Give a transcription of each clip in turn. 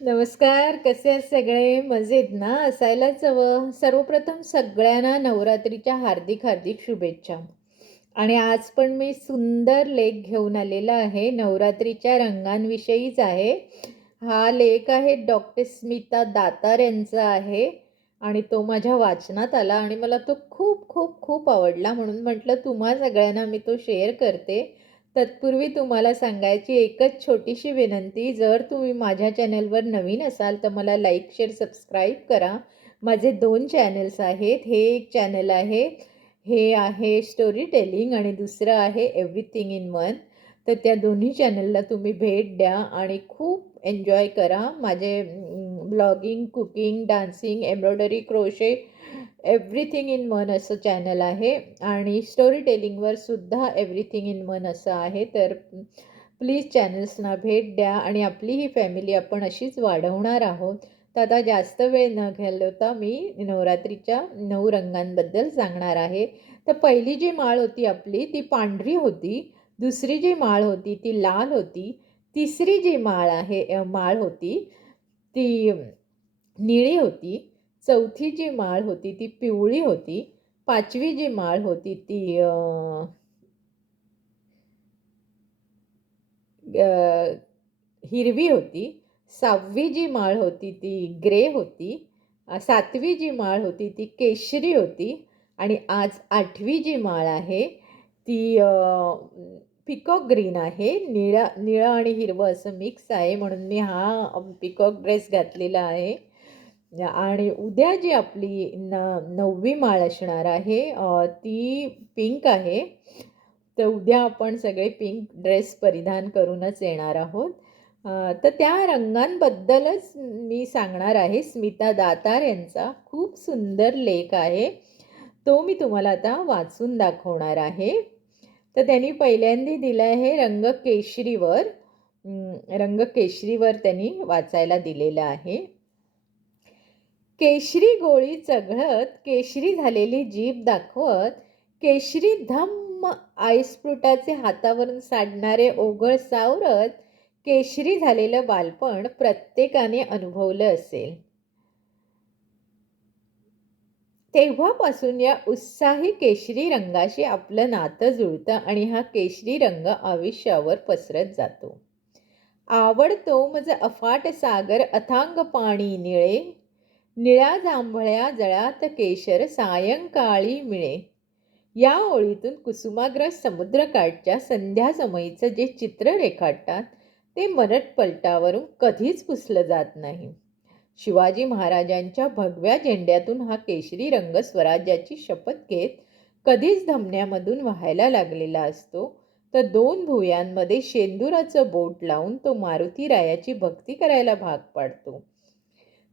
नमस्कार कसे आहेत सगळे? मजेत ना? असायलाच हवं. सर्वप्रथम सगळ्यांना नवरात्रीच्या हार्दिक हार्दिक शुभेच्छा. आणि आज पण मी सुंदर लेख घेऊन आलेला आहे. नवरात्रीच्या रंगांविषयीच आहे. हा लेख आहे डॉक्टर स्मिता दातार यांचा आहे. आणि तो माझ्या वाचनात आला आणि मला तो खूप खूप खूप आवडला म्हणून म्हटलं तुम्हा सगळ्यांना मी तो शेअर करते. तत्पूर्वी तुम्हाला सांगायची एकच छोटीशी विनंती जर तुम्ही माझ्या चॅनलवर नवीन असाल तर मला लाईक शेअर सबस्क्राईब करा. माझे दोन चॅनल्स आहेत. हे एक चॅनल आहे. हे आहे स्टोरी टेलिंग आणि दुसरं आहे एव्हरीथिंग इन वन तर त्या दोन्ही चॅनलला तुम्ही भेट द्या आणि खूप एन्जॉय करा. माझे blogging cooking dancing embroidery crochet everything in मन असं चॅनल आहे. आणि स्टोरी टेलिंगवर सुद्धा एव्हरीथिंग इन मन असं आहे. तर प्लीज चॅनल्सना भेट द्या. आणि आपली ही फॅमिली आपण अशीच वाढवणार आहोत. तर आता जास्त वेळ न घालवता मी नवरात्रीच्या नऊ रंगांबद्दल सांगणार आहे. तर पहिली जी माळ होती आपली ती पांढरी होती. दुसरी जी माळ होती ती लाल होती. तिसरी जी माळ आहे माळ होती ती निळी होती. चौथी जी माळ होती ती पिवळी होती. पाचवी जी माळ होती ती हिरवी होती. सहावी जी माळ होती ती ग्रे होती. सातवी जी माळ होती ती केशरी होती. आणि आज आठवी जी माळ आहे ती पिकॉक ग्रीन आहे. निळा निळं आणि हिरवं असं मिक्स आहे म्हणून मी हा पिकॉक ड्रेस घातलेला आहे. आणि उद्या जी आपली न नववी माळ असणार आहे ती पिंक आहे. तर उद्या आपण सगळे पिंक ड्रेस परिधान करूनच येणार आहोत. तर त्या रंगांबद्दलच मी सांगणार आहे. स्मिता दातार यांचा खूप सुंदर लेख आहे. तो मी तुम्हाला आता वाचून दाखवणार आहे. तर त्यांनी पहिल्यांदा दिलं आहे रंग केशरीवर रंग केशरीवर त्यांनी वाचायला दिलेलं आहे. केशरी गोळी चघळत केशरी झालेली जीभ दाखवत केशरी धम्म आईस्फुटाचे हातावरून साडणारे ओघळ सावरत केशरी झालेलं बालपण प्रत्येकाने अनुभवलं असेल. तेव्हापासून या उत्साही केशरी रंगाशी आपलं नातं जुळतं आणि हा केशरी रंग आयुष्यावर पसरत जातो. आवडतो मज अफाट सागर अथांग पाणी निळे निळ्या जांभळ्या जळात केशर सायंकाळी मिळे. या ओळीतून कुसुमाग्रज समुद्रकाठच्या संध्यासमयीचं जे चित्र रेखाटतात ते मरट पलटावरून कधीच पुसलं जात नाही. शिवाजी महाराजांच्या भगव्या झेंड्यातून हा केशरी रंग स्वराज्याची शपथ घेत कधीच धमन्यामधून व्हायला लागलेला असतो तर दोन भुयांमध्ये शेंदुराचं बोट लावून तो मारुती रायाची भक्ती करायला भाग पाडतो.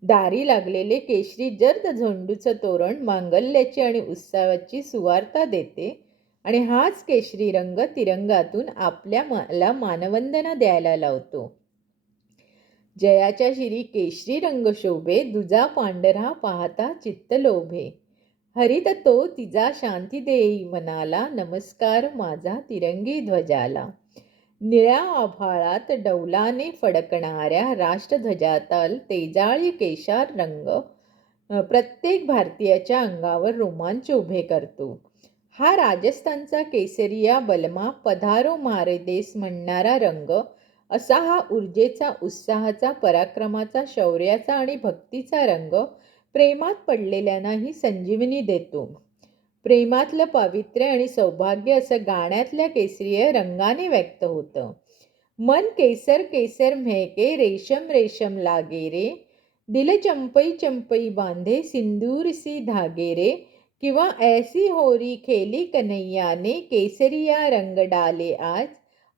दारी लागलेले केशरी जर्द झोंडूचं तोरण मांगल्याची आणि उत्सवाची सुवार्ता देते. आणि हाच केशरी रंग तिरंगातून आपल्या मला मानवंदना द्यायला लावतो. जयाच्या शिरी केशरी रंग शोभे दुजा पांढरा पाहता चित्त लोभे. हरित तो तिजा शांती देई मनाला नमस्कार माझा तिरंगी ध्वजाला. निळ्या आभाळात डौलाने फडकणाऱ्या राष्ट्रध्वजातल तेजाळी केशार रंग प्रत्येक भारतीयाच्या अंगावर रोमांच उभे करतो. हा राजस्थानचा केसरिया बलमा पधारो मारे देस म्हणणारा रंग असा हा ऊर्जेचा उत्साहाचा पराक्रमाचा शौर्याचा आणि भक्तीचा रंग प्रेमात पडलेल्यांनाही संजीवनी देतो. प्रेमातलं पावित्र्य आणि सौभाग्य असं गाण्यातल्या केसरीय रंगाने व्यक्त होतं. मन केसर केसर मेहके रेशम रेशम लागे रे. दिल चंपई चंपई बांधे सिंदूर सी धागे रे. किंवा ऐसी होरी खेली कन्हैयाने केसरिया रंग डाले आज.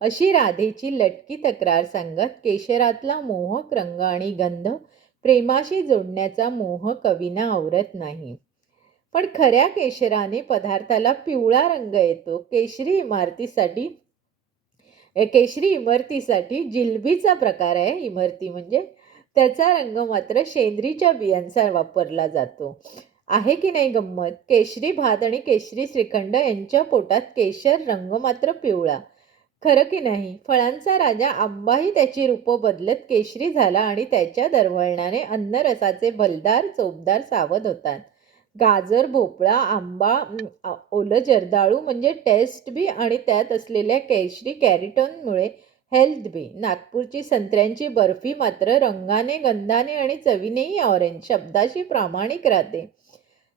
अशी राधेची लटकी तक्रार सांगत केशरातला मोहक रंग आणि गंध प्रेमाशी जोडण्याचा मोह कवीना आवरत नाही. पण खऱ्या केशराने पदार्थाला पिवळा रंग येतो. केशरी इमारतीसाठी केशरी इमारतीसाठी जिलबीचा प्रकार आहे. इमारती म्हणजे त्याचा रंग मात्र शेंद्रीच्या बियांचा वापरला जातो. आहे की नाही गंमत? केशरी भात आणि केशरी श्रीखंड यांच्या पोटात केशर रंग मात्र पिवळा. खरं की नाही? फळांचा राजा आंबाही त्याची रूपं बदलत केशरी झाला आणि त्याच्या दरवळणाने अन्नरसाचे भलदार चोपदार सावध होतात. गाजर भोपळा आंबा ओलं जर्दाळू म्हणजे टेस्ट बी आणि त्यात असलेल्या केशरी कॅरिटॉनमुळे हेल्थ बी. नागपूरची संत्र्यांची बर्फी मात्र रंगाने गंधाने आणि चवीनेही ऑरेंज शब्दाशी प्रामाणिक राहते.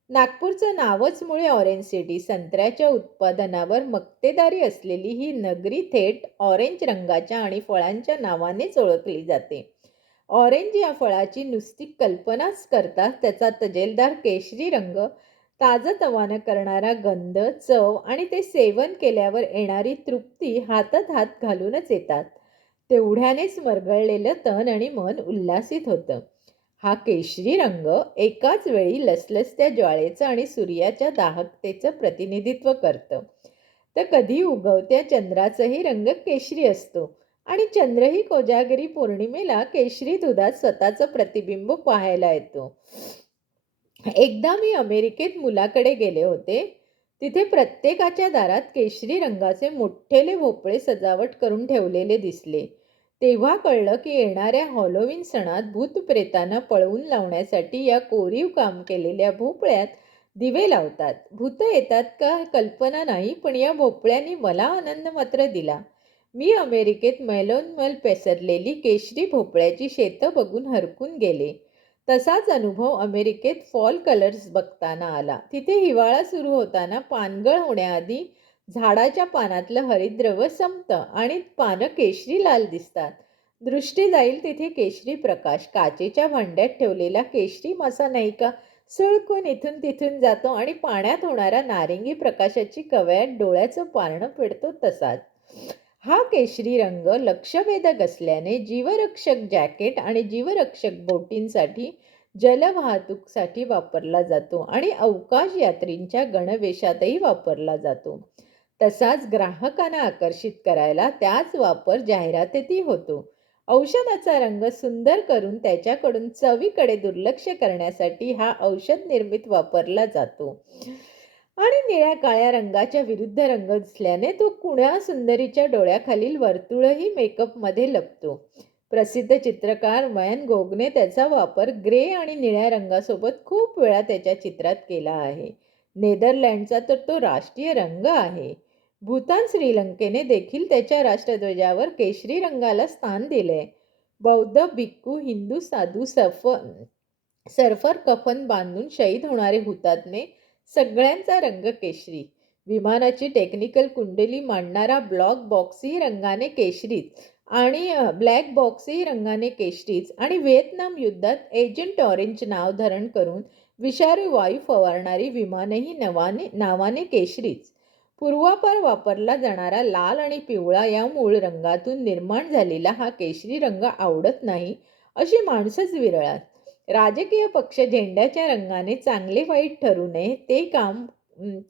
नागपूरचं नावच मुळे ऑरेंज सिटी. संत्र्याच्या उत्पादनावर मक्तेदारी असलेली ही नगरी थेट ऑरेंज रंगाच्या आणि फळांच्या नावानेच ओळखली जाते. ऑरेंज या फळाची नुसती कल्पनाच करता त्याचा तजेलदार केशरी रंग ताजतवानं करणारा गंध चव आणि ते सेवन केल्यावर येणारी तृप्ती हातात हात घालूनच येतात. तेवढ्यानेच मरगळलेलं तन आणि मन उल्हासित होतं. हा केशरी रंग एकाच वेळी लसलसत्या ज्वाळेचं आणि सूर्याच्या दाहकतेचं प्रतिनिधित्व करतं. तर कधी उगवत्या चंद्राचाही रंग केशरी असतो. आणि चंद्रही कोजागिरी पौर्णिमेला केशरी दुधात स्वतःचं प्रतिबिंब पाहायला येतो. एकदा मी अमेरिकेत मुलाकडे गेले होते तिथे प्रत्येकाच्या दारात केशरी रंगाचे मोठेले भोपळे सजावट करून ठेवलेले दिसले. तेव्हा कळलं की येणाऱ्या हॉलोविन सणात भूतप्रेतांना पळवून लावण्यासाठी या कोरीव काम केलेल्या भोपळ्यात दिवे लावतात. भूत येतात का? कल्पना नाही पण या भोपळ्यांनी मला आनंद मात्र दिला. मी अमेरिकेत मैलोन्मल पेसरलेली केशरी भोपळ्याची शेतं बघून हरकून गेले. तसाच अनुभव अमेरिकेत फॉल कलर्स बघताना आला. तिथे हिवाळा सुरू होताना पानगळ होण्याआधी झाडाच्या पानातलं हरिद्रव संपतं आणि पानं केशरी लाल दिसतात. दृष्टी जाईल तिथे केशरी प्रकाश. काचेच्या भांड्यात ठेवलेला केशरी मासा नाही का? सुळकून इथून तिथून जातो आणि पाण्यात होणारा नारिंगी प्रकाशाची कवयात डोळ्याचं पारणं पिडतो तसाच. हा केशरी रंग लक्षवेधक असल्याने जीवरक्षक जॅकेट आणि जीवरक्षक बोटींसाठी जलवाहतूकसाठी वापरला जातो आणि अवकाश यात्रींच्या गणवेशातही वापरला जातो. तसाच ग्राहकांना आकर्षित करायला त्याच वापर जाहिरातीतही होतो. औषधाचा रंग सुंदर करून त्याच्याकडून चवीकडे दुर्लक्ष करण्यासाठी हा औषध निर्मित वापरला जातो. आणि निळ्या काळ्या रंगाच्या विरुद्ध रंग असल्याने तो कुण्या सुंदरीच्या डोळ्याखालील वर्तुळही मेकअपमध्ये लपतो. प्रसिद्ध चित्रकार मयन गोगने त्याचा वापर ग्रे आणि निळ्या रंगासोबत खूप वेळा त्याच्या चित्रात केला आहे. नेदरलँडचा तर तो राष्ट्रीय रंग आहे. भूतान श्रीलंकेने देखील त्याच्या राष्ट्रध्वजावर केशरी रंगाला स्थान दिले बौद्ध भिक्खू हिंदू साधू सफ सर्फर कफन बांधून शहीद होणारे हुतात्मे सगळ्यांचा रंग केशरी विमानाची टेक्निकल कुंडली मांडणारा ब्लॉक बॉक्सही रंगाने केशरीच आणि ब्लॅक बॉक्सही रंगाने केशरीच आणि व्हिएतनाम युद्धात एजंट ऑरेंज नाव धारण करून विषारी वायू फवारणारी विमानही नवाने नावाने केशरीच पूर्वापार वापरला जाणारा लाल आणि पिवळा या मूळ रंगातून निर्माण झालेला हा केशरी रंग आवडत नाही अशी माणसंच विरळात. राजकीय पक्ष झेंड्याच्या रंगाने चांगले वाईट ठरू नये ते काम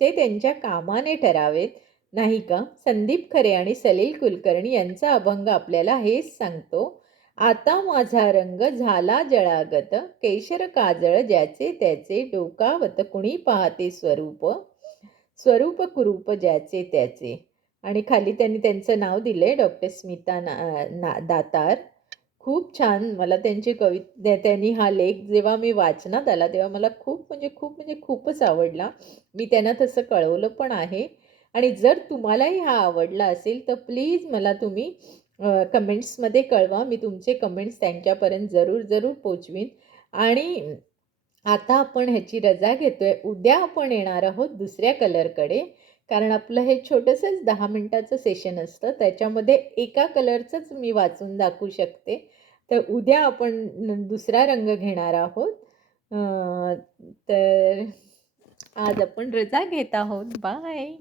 ते त्यांच्या कामाने ठरावेत नाही का? संदीप खरे आणि सलील कुलकर्णी यांचा अभंग आपल्याला हेच सांगतो आता माझा रंग झाला जळागत केशर काजळ ज्याचे त्याचे डोकावत कुणी पाहते स्वरूप स्वरूप कुरूप ज्याचे त्याचे. आणि खाली त्यांनी त्यांचं नाव दिलंय डॉक्टर स्मिता ना, ना दातार. खूप छान मला त्यांची कवि त्यांनी हा लेख जेव्हा मी वाचनात आला तेव्हा मला खूप म्हणजे खूप म्हणजे खूपच आवडला. मी त्यांना तसं कळवलं पण आहे. आणि जर तुम्हालाही हा आवडला असेल तर प्लीज मला तुम्ही कमेंट्समध्ये कळवा. मी तुमचे कमेंट्स त्यांच्यापर्यंत जरूर जरूर पोचवीन. आणि आता आपण ह्याची रजा घेतो आहे उद्या आपण येणार आहोत दुसऱ्या कलरकडे कारण आपलं हे छोटंसंच दहा मिनटाचं सेशन असतं. त्याच्यामध्ये एका कलरचंच मी वाचून दाखवू शकते. तर उद्या आपण दुसरा रंग घेणार आहोत. तर आज आपण रजा घेत आहोत. बाय.